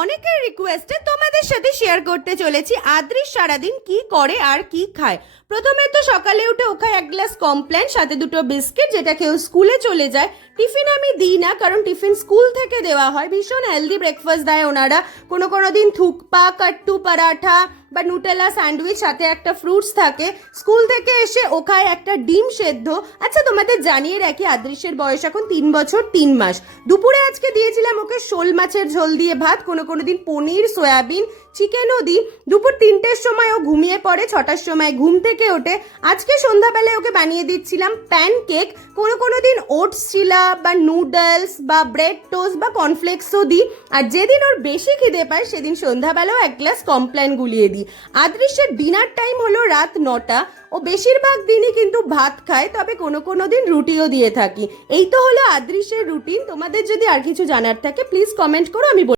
অনেকের রিকোয়েস্টে তোমাদের সাথে শেয়ার করতে চলেছি আদ্রিস সারাদিন কি করে আর কি খায়। প্রথমে তো সকালে উঠে ও খায় এক গ্লাস কমপ্ল্যান, সাথে দুটো বিস্কিট, যেটা খেয়ে স্কুলে চলে যায়। টিফিন আমি দিই না, কারণ টিফিন স্কুল থেকে দেওয়া হয়। ভীষণ হেলদি ব্রেকফাস্ট দেয় ওনারা। কোনো কোনো দিন থুকপা, কাট্টু পরাঠা বা নুটেলা স্যান্ডউইচ, সাথে একটা ফ্রুটস থাকে। স্কুল থেকে এসে ও খায় একটা ডিম সেদ্ধ। আচ্ছা, তোমাদের জানিয়ে রাখি আদ্রিসের বয়স এখন 3 বছর 3 মাস। দুপুরে আজকে দিয়েছিলাম ওকে শোল মাছের ঝোল দিয়ে ভাত, কোনো কোনো দিন পনির, সয়াবিন, চিকেনও দিই। দুপুর 3টের সময় ও ঘুমিয়ে পড়ে, 6টার সময় ঘুম থেকে ওঠে। আজকে সন্ধ্যাবেলায় ওকে বানিয়ে দিচ্ছিলাম প্যানকেক। কোনো কোনো দিন ওটস চিলা বা নুডলস বা ব্রেড টোস্ট বা কর্নফ্লেক্সও দিই। আর যেদিন ওর বেশি খিদে পায় সেদিন সন্ধ্যাবেলাও এক গ্লাস কমপ্ল্যান গুলিয়ে দিই। আদ্রিসের ডিনার টাইম হলো রাত 9টা। ও বেশিরভাগ দিনই কিন্তু ভাত খায়, তবে কোনো কোনো দিন রুটিও দিয়ে থাকি। এই তো হলো আদ্রিসের রুটিন। তোমাদের যদি আর কিছু জানার থাকে প্লিজ কমেন্ট করো, আমি